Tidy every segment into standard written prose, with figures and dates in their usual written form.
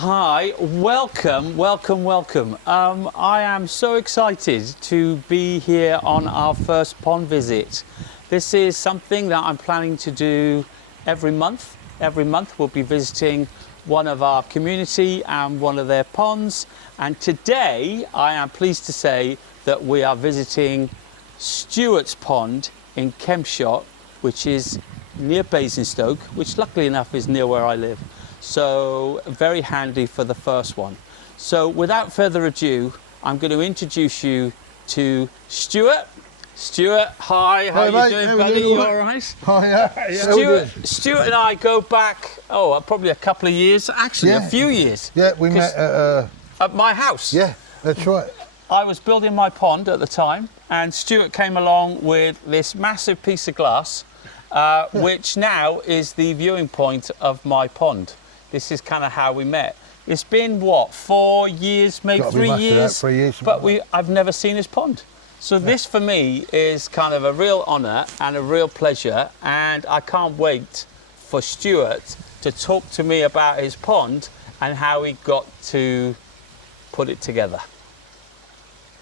Hi, welcome. I am so excited to be here on our first pond visit. This is something that I'm planning to do every month. Every month we'll be visiting one of our community and one of their ponds. And today I am pleased to say that we are visiting Stuart's pond in Kempshot, which is near Basingstoke, which luckily enough is near where I live. So very handy for the first one. So without further ado, I'm going to introduce you to Stuart. Stuart, hi, how are you doing, buddy? You all right? Hi, Stuart and I go back, probably a couple of years, actually a few years. Yeah, we met at my house. Yeah, that's right. I was building my pond at the time, and Stuart came along with this massive piece of glass, which now is the viewing point of my pond. This is kind of how we met. It's been, what, 4 years, maybe 3 years? 3 years. But I've never seen his pond. So this for me is kind of a real honour and a real pleasure, and I can't wait for Stuart to talk to me about his pond and how he got to put it together.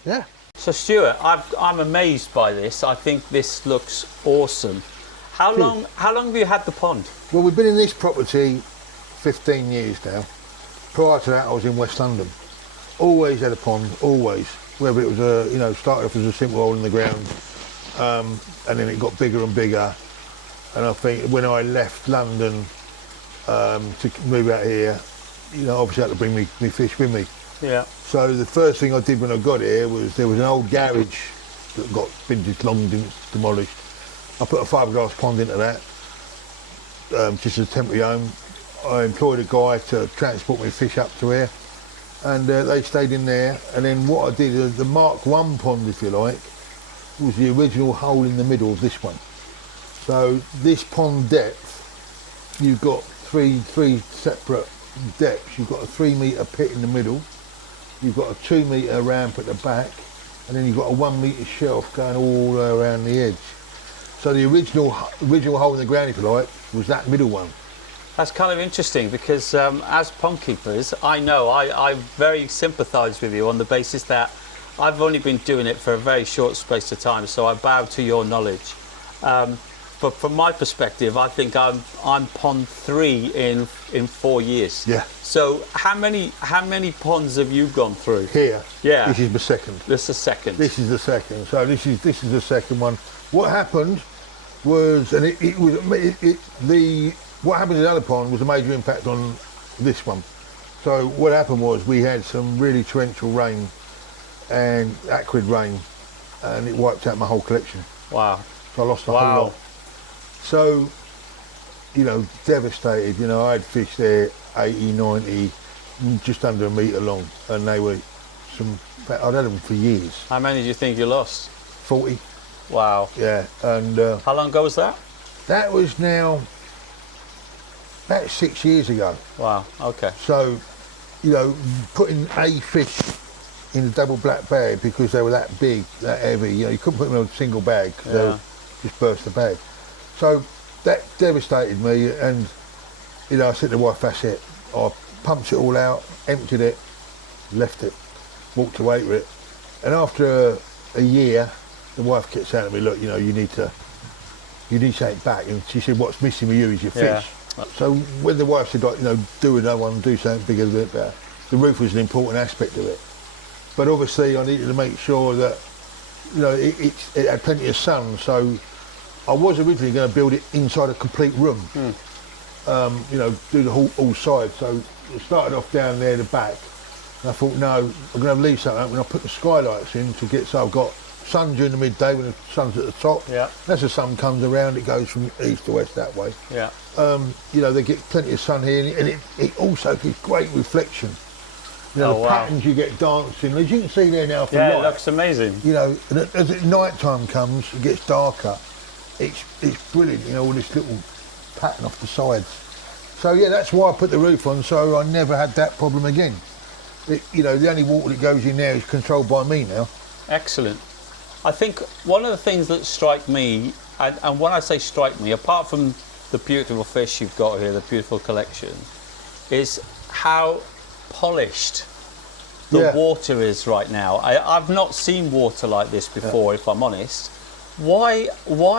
Yeah. So Stuart, I'm amazed by this. I think this looks awesome. How long have you had the pond? Well, we've been in this property 15 years now. Prior to that, I was in West London. Always had a pond, always. Whether it was started off as a simple hole in the ground, and then it got bigger and bigger. And I think when I left London to move out here, obviously I had to bring me fish with me. Yeah. So the first thing I did when I got here was there was an old garage that got vintage long demolished. I put a fiberglass pond into that, just as a temporary home. I employed a guy to transport me fish up to here, and they stayed in there. And then what I did, the Mark I pond, if you like, was the original hole in the middle of this one. So this pond depth, you've got three separate depths. You've got a 3 metre pit in the middle, you've got a 2 metre ramp at the back, and then you've got a 1 metre shelf going all the way around the edge. So the original hole in the ground, if you like, was that middle one. That's kind of interesting because as pond keepers, I very sympathise with you on the basis that I've only been doing it for a very short space of time, so I bow to your knowledge. But from my perspective, I think I'm pond 3 in 4 years. Yeah. So how many ponds have you gone through? Here. Yeah. This is the second. This is the second. This is the second. So this is the second one. What happened was, and what happened in the other pond was a major impact on this one. So what happened was we had some really torrential rain and acrid rain, and it wiped out my whole collection. Wow. So I lost the whole lot. So, devastated. I had fish there 80, 90, just under a metre long, and they were I'd had them for years. How many do you think you lost? 40. Wow. Yeah, and how long ago was that? That was now about 6 years ago. Wow. Okay. So, putting a fish in a double black bag because they were that big, that heavy, you couldn't put them in a single bag because they would just burst the bag. So that devastated me, and I said to the wife, that's it. I pumped it all out, emptied it, left it, walked away with it. And after a year, the wife kept saying to me, look, you need something back. And she said, what's missing with you is your fish. Yeah. So when the wife said, do another one, do something bigger, a bit better, the roof was an important aspect of it. But obviously I needed to make sure that, it had plenty of sun. So I was originally going to build it inside a complete room, do the whole all sides. So it started off down there, the back. And I thought, no, I'm going to leave something open. I put the skylights in so I've got sun during the midday when the sun's at the top. Yeah. As the sun comes around, it goes from east to west that way. Yeah. They get plenty of sun here, and it also gives great reflection. The patterns you get dancing, as you can see there now for light. Yeah, it looks amazing. And as night time comes, it gets darker. It's brilliant, all this little pattern off the sides. So yeah, that's why I put the roof on, so I never had that problem again. The only water that goes in there is controlled by me now. Excellent. I think one of the things that strike me, and when I say strike me, apart from the beautiful fish you've got here, the beautiful collection, is how polished the water is right now. I've not seen water like this before, if I'm honest. Why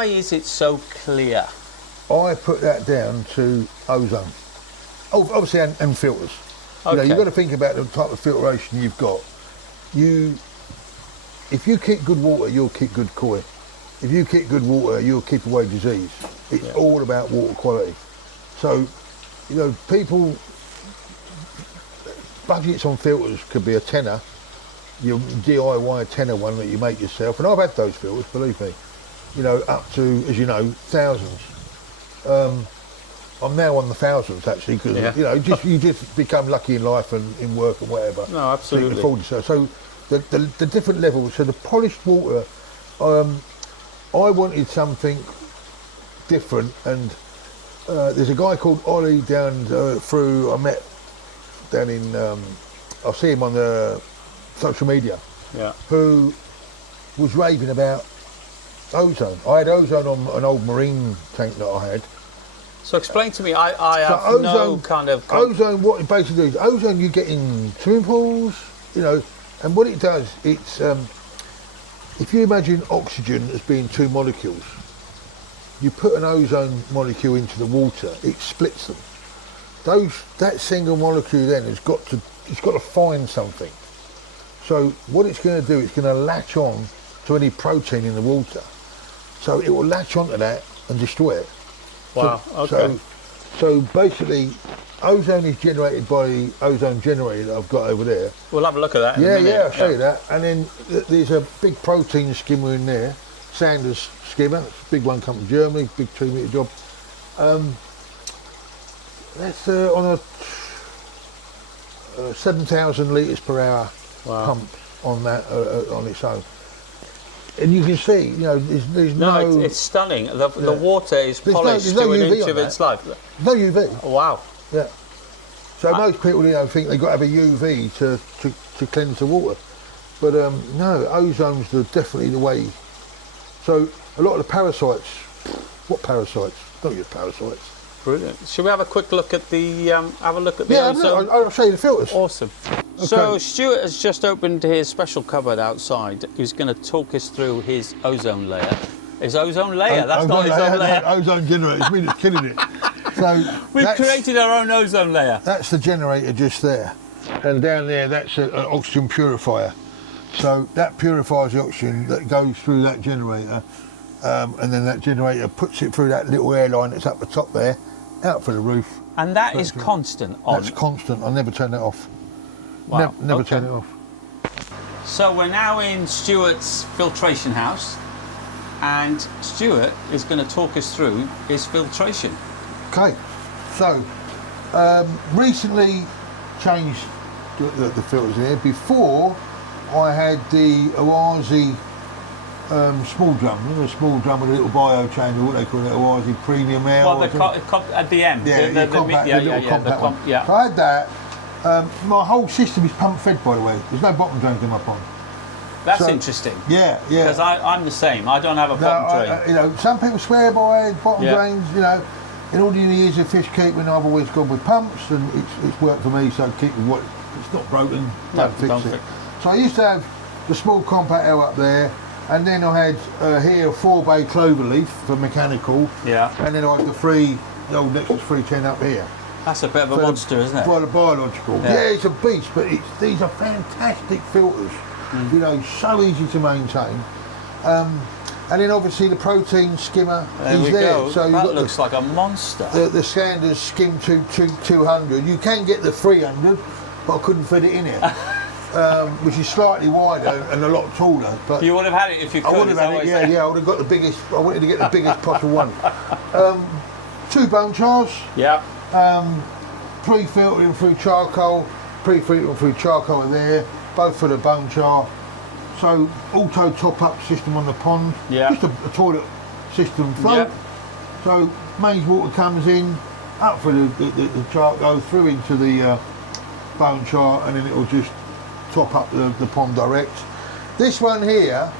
is it so clear? I put that down to ozone. Oh, obviously, and filters. Okay. You know, you've got to think about the type of filtration you've got. If you keep good water, you'll keep good koi. If you keep good water, you'll keep away disease. It's all about water quality. So, you know, people, budgets on filters could be a tenner, your DIY tenner one that you make yourself, and I've had those filters, believe me, you know, up to, as you know, thousands. I'm now on the thousands actually, because you know, you just become lucky in life and in work and whatever. No, absolutely. So you can afford yourself. So the different levels. So the polished water, I wanted something different, and there's a guy called Ollie down through. I met down in. I see him on the social media. Yeah. Who was raving about ozone. I had ozone on an old marine tank that I had. So explain to me, I have ozone, no kind of... Ozone, what it basically is, ozone you get in swimming pools, you know, and what it does, it's, if you imagine oxygen as being two molecules, you put an ozone molecule into the water, it splits them. That single molecule then it's got to find something. So what it's going to do, it's going to latch on to any protein in the water. So it will latch onto that and destroy it. Wow, okay. So basically, ozone is generated by the ozone generator that I've got over there. We'll have a look at that in a minute. I'll show you that. And then there's a big protein skimmer in there, Sanders skimmer, big one come from Germany, big 2 metre job. That's on a 7,000 litres per hour pump on that, on its own. And you can see, you know, there's no... it's stunning. The water is polished to an inch of its life. No UV. Oh, wow. Yeah. So most people, you know, think they've got to have a UV to cleanse the water. But no, ozone's definitely the way. So a lot of the parasites, what parasites? Not your parasites. Brilliant. Should we have a quick look at the, ozone? I'll show you the filters. Awesome. Okay. So Stuart has just opened his special cupboard outside. He's going to talk us through his ozone layer. His ozone layer? That's not his ozone layer. Ozone generator, it's me that's killing it. So we've created our own ozone layer. That's the generator just there. And down there, that's an oxygen purifier. So that purifies the oxygen that goes through that generator. And then that generator puts it through that little airline that's up the top there, out for the roof. And that is constant on? That's constant. I'll never turn it off. Wow. Never turn it off. So we're now in Stuart's filtration house, and Stuart is going to talk us through his filtration. Okay. So recently changed the filters here. Before I had the Oazi small drum, you know, a small drum with a little bio chamber, what they call it, Oazi Premium Air. Well, at the end. Yeah, the little compact one. Yeah. So I had that. My whole system is pump fed, by the way. There's no bottom drains in my pond. That's interesting. Yeah. Because I'm the same. I don't have a bottom drain. You know, some people swear by bottom drains. You know, in all the years of fish keeping, I've always gone with pumps, and it's worked for me. So keep with what it's not broken. Don't fix it. So I used to have the small compact L up there. And then I had here a 4-bay cloverleaf for mechanical. Yeah. And then I had the old Nexus 310 up here. That's a bit of a monster, isn't it? Well, the biological. Yeah, it's a beast, but these are fantastic filters. You know, so easy to maintain. And then obviously the protein skimmer is there. Go. So that looks like a monster. The Sanders Skim 200. You can get the 300, but I couldn't fit it in here. Which is slightly wider and a lot taller. But you would have had it if you could. I would have had it, yeah. I would have got the biggest. I wanted to get the biggest possible one. 2 bone chars. Yeah. Pre-filtering through charcoal. Pre-filtering through charcoal in there. Both for the bone char. So auto top-up system on the pond. Yeah. Just a toilet system float. Yeah. So mains water comes in, up for the charcoal, through into the bone char, and then it will just top up the pond direct. This one here,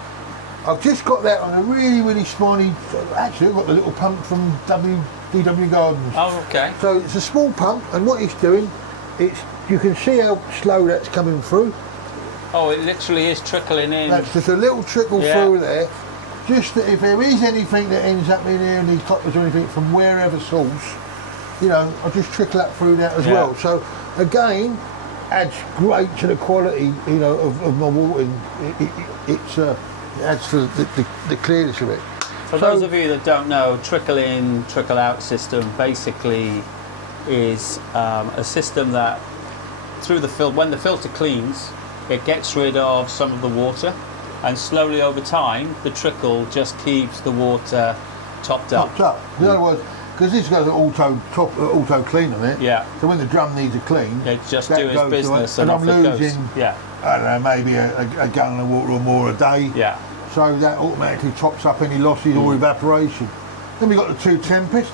I've just got that on a really spiny. Actually, I've got the little pump from DW Gardens. Oh, okay. So it's a small pump, and what it's doing, you can see how slow that's coming through. Oh, it literally is trickling in. That's just a little trickle through there. Just that if there is anything that ends up in here, any coppers or anything from wherever source, you know, I'll just trickle that through that as well. So again, adds great to the quality, you know, of my water. It adds to the clearness of it. For those of you that don't know, trickle in, trickle out system basically is a system that through the when the filter cleans, it gets rid of some of the water, and slowly over time the trickle just keeps the water topped up. In other words, because this got an auto clean on it. Yeah. So when the drum needs a clean, it just do its business and off I'm it losing, goes. Yeah. I don't know, maybe a gallon of water or more a day. Yeah. So that automatically tops up any losses or evaporation. Then we've got the 2 tempests.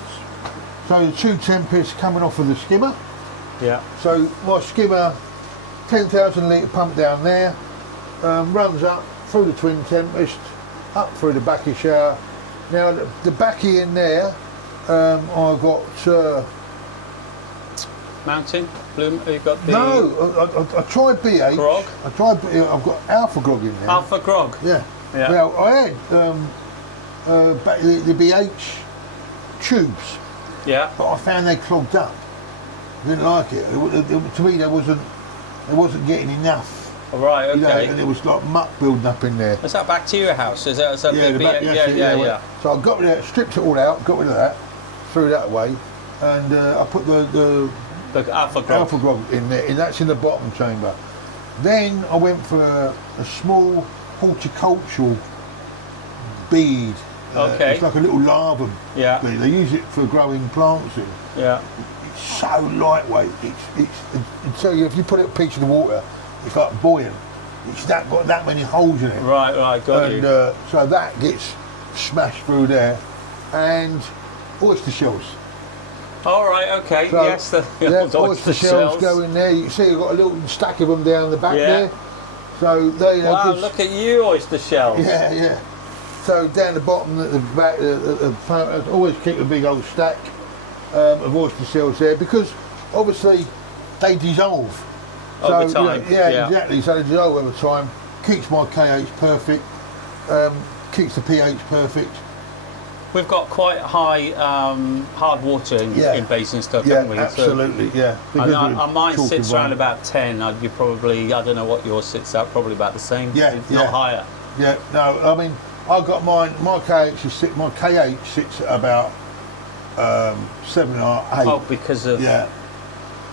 So the 2 tempests coming off of the skimmer. Yeah. So my skimmer, 10,000 litre pump down there, runs up through the twin tempest, up through the backy shower. Now the backy in there, I've got... Mountain? Bloom? You've got the... No, I tried BH. Grog? I've got Alpha Grog in there. Alpha Grog? Yeah. Yeah. Well, I had the BH tubes. Yeah. But I found they clogged up. I didn't like it. To me, they wasn't getting enough. Oh, right, okay. You know, and it was like muck building up in there. Is that bacteria house? Is that Yeah. So I got rid of that, stripped it all out, got rid of that, threw that away, and I put the Alpha Grog. Alpha Grog in there, and that's in the bottom chamber. Then I went for a small horticultural bead. Okay. It's like a little lava Yeah. bead. They use it for growing plants in. Yeah. It's so lightweight. So if you put it a piece of the water, it's like buoyant. It's got that many holes in it. Right, got and, you. so that gets smashed through there, and oyster shells. All right, okay. So, yes, the oyster shells go in there. You see, you've got a little stack of them down the back there. So they. Wow, look at you, oyster shells. Yeah. So down the bottom, at the back, the front, I always keep a big old stack of oyster shells there, because obviously they dissolve. Over time. Yeah, exactly. So they dissolve over time. Keeps my KH perfect. Keeps the pH perfect. We've got quite high hard water in Basingstoke, haven't we? Absolutely, yeah. And mine sits around about 10. You probably, I don't know what yours sits at, probably about the same. Yeah, not higher. Yeah, no, I mean, I've got mine, my KH sits at about 7 or 8. Oh, because of... Yeah.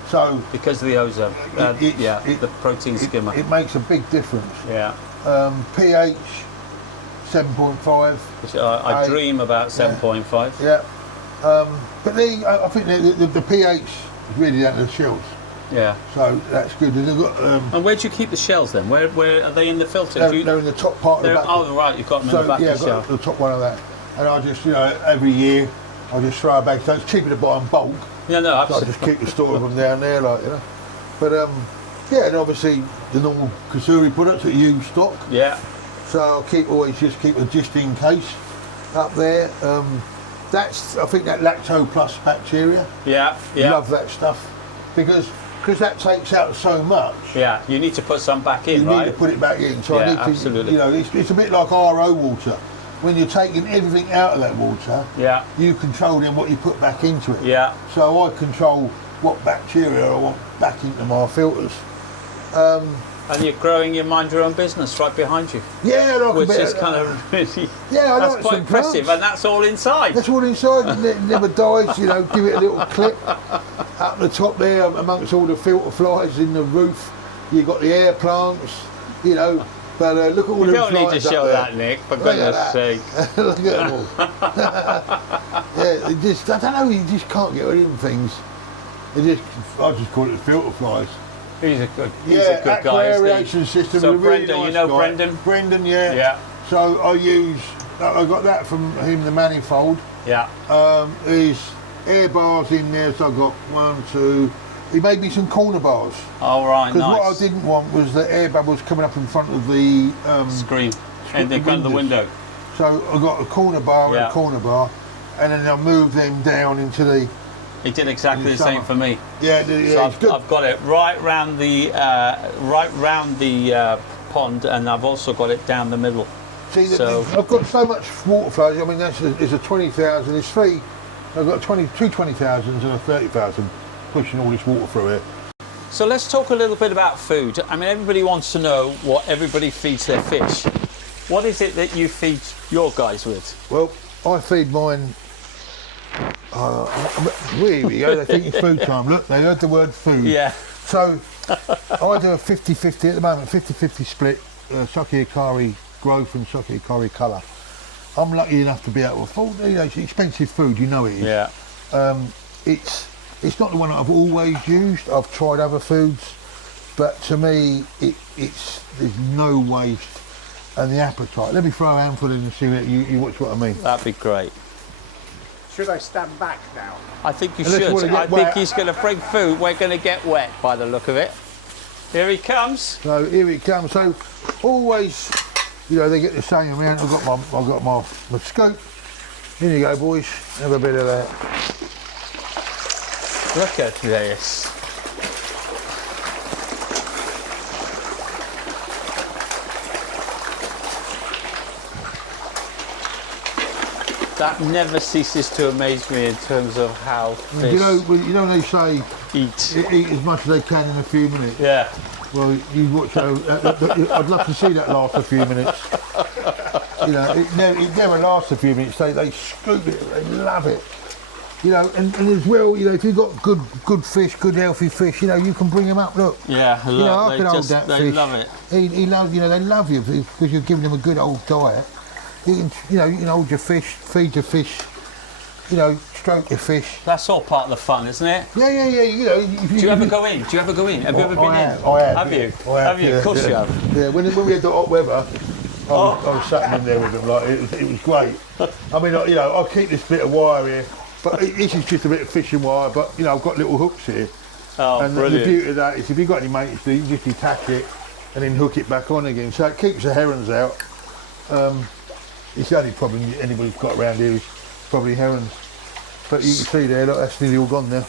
So... Because of the ozone. The protein skimmer. It makes a big difference. Yeah. pH, 7.5. Which I dream about 7.5. Yeah. But I think the pH is really down to the shells. Yeah. So that's good. And, and where do you keep the shells then? Where are they in the filter? They're in the top part of the back. Oh, right, you've got them in the back of the shell. I've got the top one of that. And I just, every year, I just throw a bag. So it's cheaper to buy in bulk. Yeah, no, absolutely. So I just keep the store of them down there, But, and obviously the normal Kasuri products that you stock. Yeah. So I'll always keep a just in case up there. I think that lacto plus bacteria. Yeah. Love that stuff because that takes out so much. Yeah, you need to put some back in, right? You need to put it back in. So I need to, absolutely. It's a bit like RO water. When you're taking everything out of that water, you control then what you put back into it. Yeah. So I control what bacteria I want back into my filters. And you're growing your mind your own business right behind you. Yeah, which is kind of really. Yeah, that's quite impressive, and that's all inside. That's all inside. It never dies. Give it a little clip up the top there, amongst all the filter flies in the roof. You've got the air plants. But look at all the flies. You don't need to show that, Nick. For goodness' sake. Look at them all. I don't know. You just can't get rid of them things. I just call it filter flies. He's a good guy. Aeration system. So really Brendan, nice guy. Brendan? Brendan, yeah. Yeah. So I got that from him, the manifold. Yeah. There's air bars in there, so I've got 1, 2. He made me some corner bars. Oh, right, nice. Because what I didn't want was the air bubbles coming up in front of the... screen. And in front of the window. So I got a corner bar and a corner bar, and then I moved them down into the He did exactly the same for me. Yeah, So it's good. I've got it right round the pond, and I've also got it down the middle. See, So I've got so much water flow. I mean, there's a 20,000. There's three. I've got two 20,000s and a 30,000 pushing all this water through here. So let's talk a little bit about food. I mean, everybody wants to know what everybody feeds their fish. What is it that you feed your guys with? Well, I feed mine. Here we go. They're thinking food time. Look, they heard the word food. Yeah. So I do a 50-50 at the moment, 50-50 split, Socky Hikari growth and Socky Hikari colour. I'm lucky enough to be able to afford it. You know, it's expensive food, you know it is. Yeah. It's not the one that I've always used. I've tried other foods, but to me, there's no waste and the appetite. Let me throw a handful in and see what you watch what I mean. That'd be great. Should I stand back now? I think you Unless you should. wanna I get think wet. he's going to bring food. We're going to get wet by the look of it. Here he comes. So here it comes. So always, you know, they get the same amount. I've got my scoop. Here you go, boys. Have a bit of that. Look at this. That never ceases to amaze me in terms of how fish You know they say eat. eat as much as they can in a few minutes. Yeah. Well, you watch. I'd love to see that last a few minutes. You know, it never lasts a few minutes. They scoop it. They love it. You know, and as well, you know, if you've got good fish, good healthy fish, you know, you can bring them up. Look. Yeah. You know, I can hold that they fish. love it. He loves. You know, they love you because you're giving them a good old diet. You can hold your fish, feed your fish. You know, stroke your fish. That's all part of the fun, isn't it? Yeah. You know. Do you ever go in? Have you ever been in? I have. Have you? Have you? Of course you have. Yeah, when we had the hot weather, I was sat in there with them. Like it was great. I mean, you know, I'll keep this bit of wire here, but this is just a bit of fishing wire. But you know, I've got little hooks here. Oh, And brilliant. the beauty of that is, if you've got any mates, you just detach it and then hook it back on again. So it keeps the herons out. It's the only problem anybody's got around here is probably herons. But you can see there, look, that's nearly all gone now.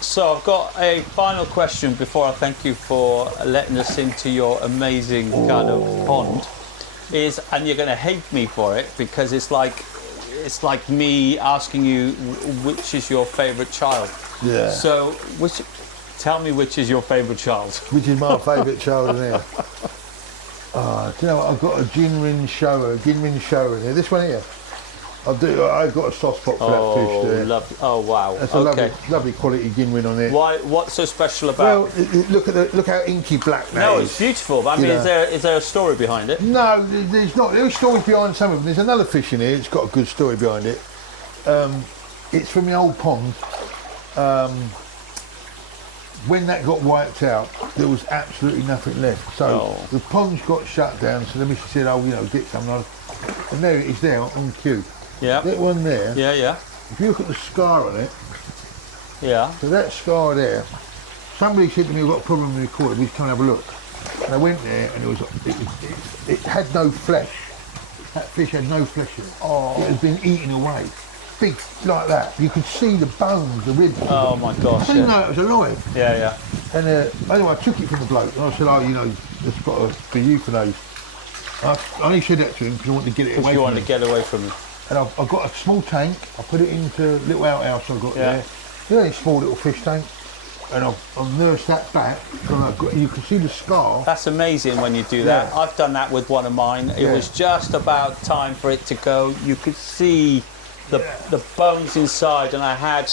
So I've got a final question before I thank you for letting us into your amazing kind of pond. And you're going to hate me for it because it's like me asking you which is your favourite child. Yeah. So tell me which is your favourite child. Which is my favourite child in here. Do you know what? I've got a Ginrin shower in here. This one here. I've got a soft spot for that fish there. Lovely. Oh wow. That's a lovely quality Ginrin on there. Why? What's so special about? Well, look how inky black that No, is. it's beautiful. But I mean, is there a story behind it? No, there's not. There's stories behind some of them. There's another fish in here. It's got a good story behind it. It's from the old pond. When that got wiped out, there was absolutely nothing left. So the pond's got shut down. So the missus said, "Oh, you know, get some." And there it is there on cue. Yeah. That one there. Yeah. If you look at the scar on it, Yeah. so that scar there, somebody said to me, "I've got a problem with the cord. We come and have a look." And I went there, and it had no flesh. That fish had no flesh in it. Oh. It had been eaten away. Big like that. You could see the bones, the ribs. Oh my gosh. I didn't Yeah. know it was alive. Yeah. And anyway, I took it from the bloke, and I said, "Oh, you know, it's got to be euthanized." I only said that to him because I wanted to get it away Because you from wanted him. to get away from it. And I've got a small tank. I put it into a little outhouse I've got Yeah. there. You know, a small little fish tank. And I've nursed that back. So you can see the scar. That's amazing when you do that. Yeah. I've done that with one of mine. It Yeah. was just about time for it to go. You could see the bones inside, and I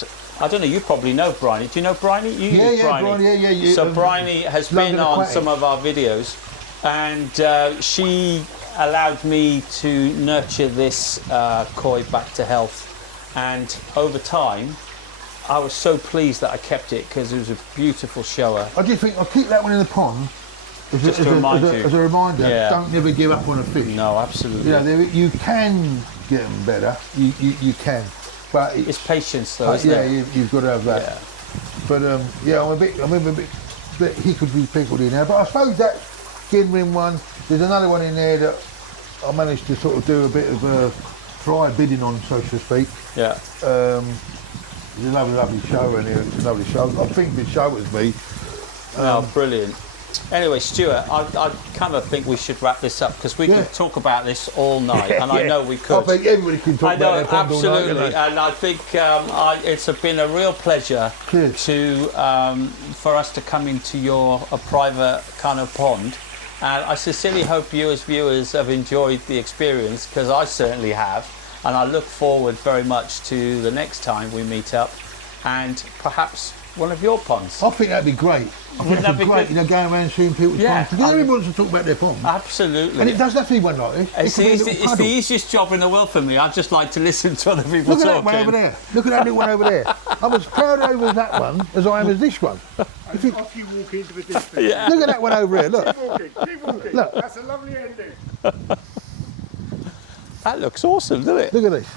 don't know, you probably know Bryony. Do you know Bryony? You Yeah, use yeah, Bryony. Bryony, yeah. So Bryony has London been on Aquatic. some of our videos, and she allowed me to nurture this koi back to health. And over time, I was so pleased that I kept it because it was a beautiful shower. I just think I'll keep that one in the pond. Just to remind you. As a reminder, Yeah. don't never give up on a fish. No, absolutely. You know, you can get them better. You can. But It's patience though, isn't yeah, it? you've got to have that. Yeah. But I'm a bit he could be pickled in there. But I suppose that Ginrin one, there's another one in there that I managed to sort of do a bit of a try bidding on, so to speak. Yeah. It's a lovely, lovely show in here. It's a lovely show. I think the show was me. Oh, brilliant. Anyway, Stuart, I kind of think we should wrap this up because we could talk about this all night, and I know we could. I think everybody can talk about their pond all night, absolutely, you know. and I think it's been a real pleasure to for us to come into your private kind of pond, and I sincerely hope you as viewers have enjoyed the experience, because I certainly have, and I look forward very much to the next time we meet up, and perhaps one of your ponds. I think that'd be great. I think that'd be great, you know, going around seeing people's ponds. Because everybody wants to talk about their pond. Absolutely. And it does have to be one like this. It's the easiest job in the world for me. I just like to listen to other people talking. Look at that one talking. over there. Look at that little one over there. I'm as proud over that one as I am as this one. Off you walk into the distance. Yeah. Look at that one over here, look. Keep walking. Look. That's a lovely ending. That looks awesome, doesn't it? Look at this.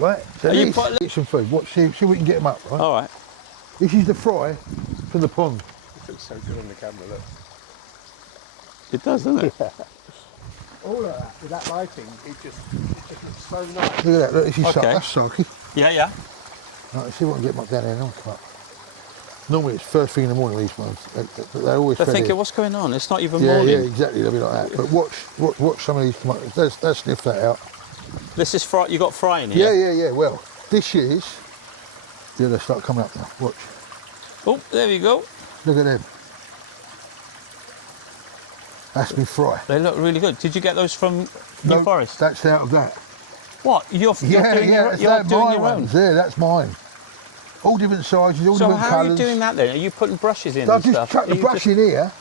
Right, so You eat some food. Watch, see if we can get them up, right? All right. This is the fry from the pond. It looks so good on the camera, look. It does, doesn't it? All of that, with that lighting, it just looks so nice. Look at that, look, this is Okay. that's Sarky. Yeah, yeah. Right, let's see if I can get them up down there now. Come up. Normally it's first thing in the morning, these ones. They're always They're fed thinking, here. what's going on? It's not even Yeah, morning. yeah, exactly, they'll be like that. But watch some of these come up. Let's sniff that out. This is fry. You got fry in Yeah, here. yeah, yeah, well, this is... Yeah, they start coming up now, watch. Oh, there we go. Look at them. That's me fry. They look really good. Did you get those from New No, Forest? That's out of that. What? You're doing your, that's you're that, doing my your own. ones. Yeah, that's mine. All different sizes, all So different how colours. are you doing that then? Are you putting brushes in I've and just stuff? chucked the Are you brush in here,